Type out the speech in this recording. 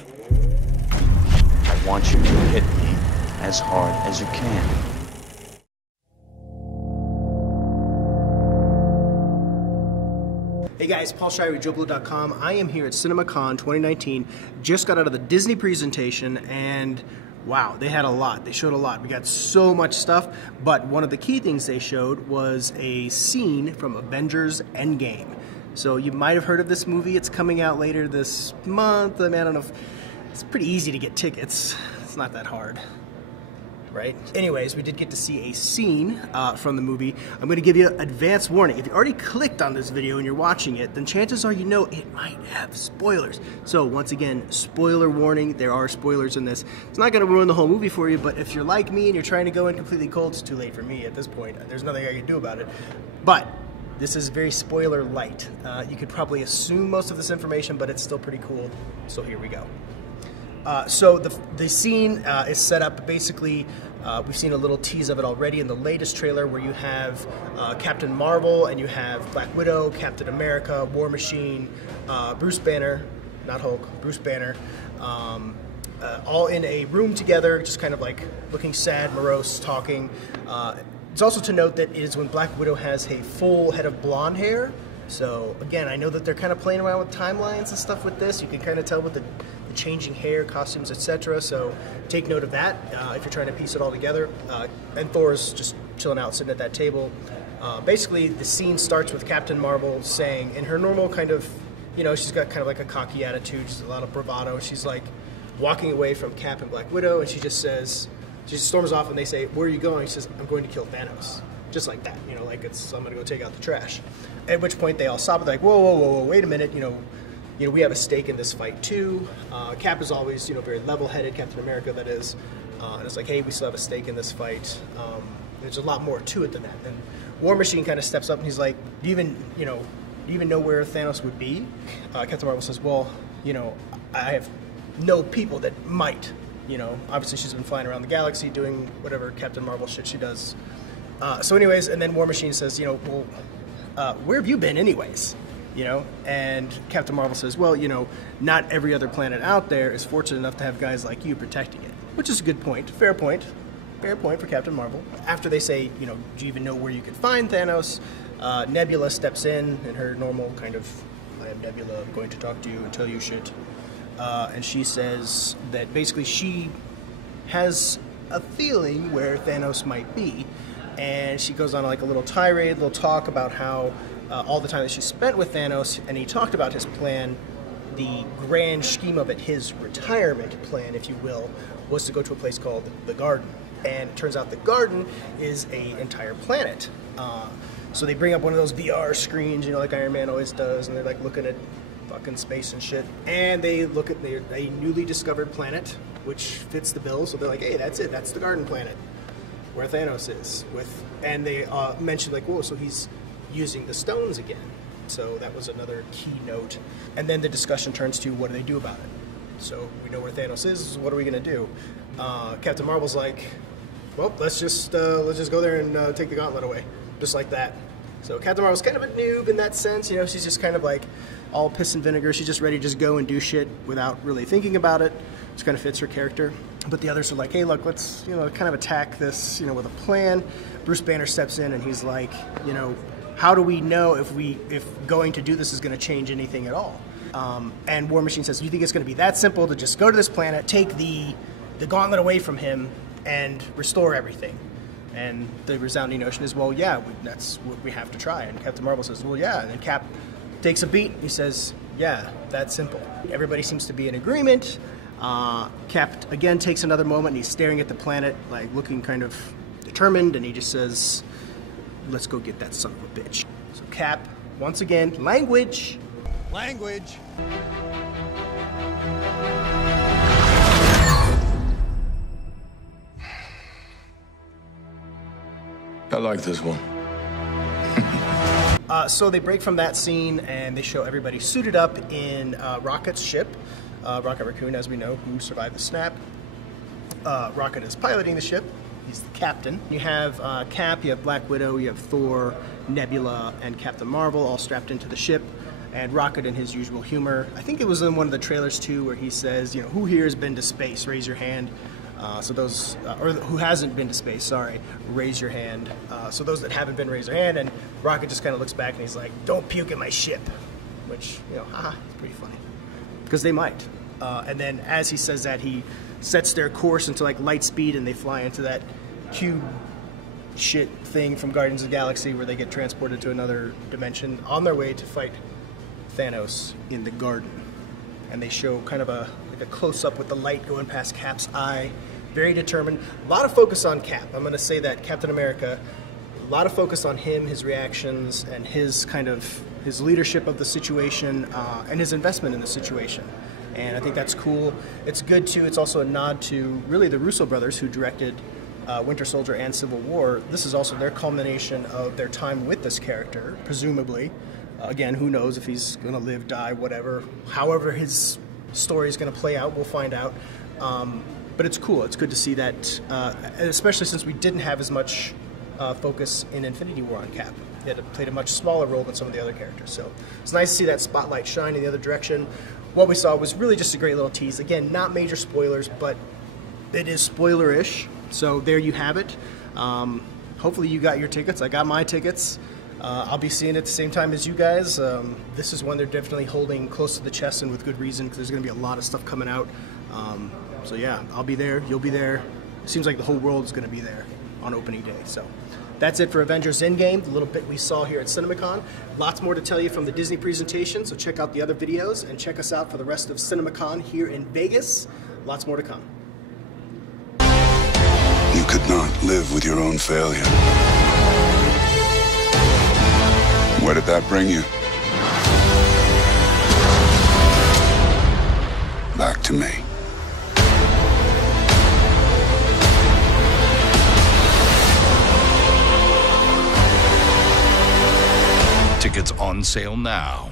I want you to hit me as hard as you can. Hey guys, Paul Schreier with JoBlo.com. I am here at CinemaCon 2019. Just got out of the Disney presentation and wow, they had a lot. They showed a lot. We got so much stuff, but one of the key things they showed was a scene from Avengers Endgame. So you might have heard of this movie. It's coming out later this month. I mean, I don't know if it's pretty easy to get tickets. It's not that hard, right? Anyways, we did get to see a scene from the movie. I'm going to give you an advance warning. If you already clicked on this video and you're watching it, then chances are you know it might have spoilers. So once again, spoiler warning. There are spoilers in this. It's not going to ruin the whole movie for you, but if you're like me and you're trying to go in completely cold, it's too late for me at this point. There's nothing I can do about it. But this is very spoiler light. You could probably assume most of this information, but it's still pretty cool. So here we go. So the scene is set up basically, we've seen a little tease of it already in the latest trailer where you have Captain Marvel and you have Black Widow, Captain America, War Machine, Bruce Banner, not Hulk, Bruce Banner, all in a room together, just kind of like looking sad, morose, talking. It's also to note that it is when Black Widow has a full head of blonde hair. So again, I know that they're kind of playing around with timelines and stuff with this. You can kind of tell with the changing hair, costumes, etc. So take note of that if you're trying to piece it all together. And Thor's just chilling out, sitting at that table. Basically, the scene starts with Captain Marvel saying, in her normal kind of, you know, she's got kind of like a cocky attitude, she's a lot of bravado. She's like walking away from Cap and Black Widow, and she just says, she storms off, and they say, "Where are you going?" She says, "I'm going to kill Thanos." Just like that, you know, like it's, I'm going to go take out the trash. At which point they all stop, like, whoa, whoa, whoa, whoa, wait a minute, you know, we have a stake in this fight too. Cap is always, you know, very level-headed, Captain America, that is. And it's like, hey, we still have a stake in this fight. There's a lot more to it than that. And War Machine kind of steps up and he's like, do you even know where Thanos would be? Captain Marvel says, well, you know, I have no people that might. You know, obviously she's been flying around the galaxy doing whatever Captain Marvel shit she does. So anyways, and then War Machine says, you know, well, where have you been anyways? You know, and Captain Marvel says, well, you know, not every other planet out there is fortunate enough to have guys like you protecting it. Which is a good point. Fair point. Fair point for Captain Marvel. After they say, you know, do you even know where you could find Thanos? Nebula steps in her normal kind of, I am Nebula, I'm going to talk to you and tell you shit. And she says that basically she has a feeling where Thanos might be. And she goes on like a little tirade, little talk about how all the time that she spent with Thanos, and he talked about his plan, the grand scheme of it, his retirement plan, if you will, was to go to a place called the Garden. And it turns out the Garden is an entire planet. So they bring up one of those VR screens, you know, like Iron Man always does, and they're like looking at fucking space and shit. And they look at a newly discovered planet, which fits the bill. So they're like, hey, that's it, that's the Garden planet, where Thanos is. And they mentioned like, whoa, so he's using the stones again. So that was another key note. And then the discussion turns to, what do they do about it? So we know where Thanos is, what are we gonna do? Captain Marvel's like, well, let's just go there and take the gauntlet away, just like that. So Captain Marvel's kind of a noob in that sense, you know, she's just kind of like all piss and vinegar, she's just ready to just go and do shit without really thinking about it. Just kind of fits her character. But the others are like, hey, look, let's, you know, kind of attack this, you know, with a plan. Bruce Banner steps in and he's like, you know, how do we know if going to do this is going to change anything at all? And War Machine says, do you think it's going to be that simple to just go to this planet, take the gauntlet away from him, and restore everything? And the resounding notion is, well, yeah, that's what we have to try. And Captain Marvel says, well, yeah. And then Cap takes a beat. He says, yeah, that's simple. Everybody seems to be in agreement. Cap, again, takes another moment, and he's staring at the planet, like looking kind of determined, and he just says, let's go get that son of a bitch. So Cap, once again, language. Language. I like this one. So they break from that scene and they show everybody suited up in Rocket's ship. Rocket Raccoon, as we know, who survived the snap. Rocket is piloting the ship. He's the captain. You have Cap, you have Black Widow, you have Thor, Nebula, and Captain Marvel all strapped into the ship. and Rocket in his usual humor. I think it was in one of the trailers too, where he says, you know, who here has been to space? Raise your hand. So those, or who hasn't been to space, sorry, raise your hand. So those that haven't been, raise their hand. And Rocket just kind of looks back and he's like, don't puke in my ship. Which, you know, haha, it's pretty funny. Because they might. And then as he says that, he sets their course into like light speed and they fly into that cube shit thing from Guardians of the Galaxy where they get transported to another dimension on their way to fight Thanos in the garden. And they show kind of a close-up with the light going past Cap's eye. Very determined. A lot of focus on Cap. I'm going to say that Captain America, a lot of focus on him, his reactions, and his kind of his leadership of the situation and his investment in the situation. And I think that's cool. It's good too. It's also a nod to really the Russo brothers who directed Winter Soldier and Civil War. This is also their culmination of their time with this character, presumably. Again, who knows if he's going to live, die, whatever. However his story is going to play out, we'll find out. But it's cool. It's good to see that, especially since we didn't have as much focus in Infinity War on Cap. He had played a much smaller role than some of the other characters. So it's nice to see that spotlight shine in the other direction. What we saw was really just a great little tease. Again, not major spoilers, but it is spoiler-ish. So there you have it. Hopefully you got your tickets. I got my tickets. I'll be seeing it at the same time as you guys. This is one they're definitely holding close to the chest and with good reason because there's going to be a lot of stuff coming out. So yeah, I'll be there. You'll be there. It seems like the whole world is going to be there on opening day. So that's it for Avengers Endgame, the little bit we saw here at CinemaCon. Lots more to tell you from the Disney presentation, so check out the other videos and check us out for the rest of CinemaCon here in Vegas. Lots more to come. You could not live with your own failure. Where did that bring you? Back to me. Tickets on sale now.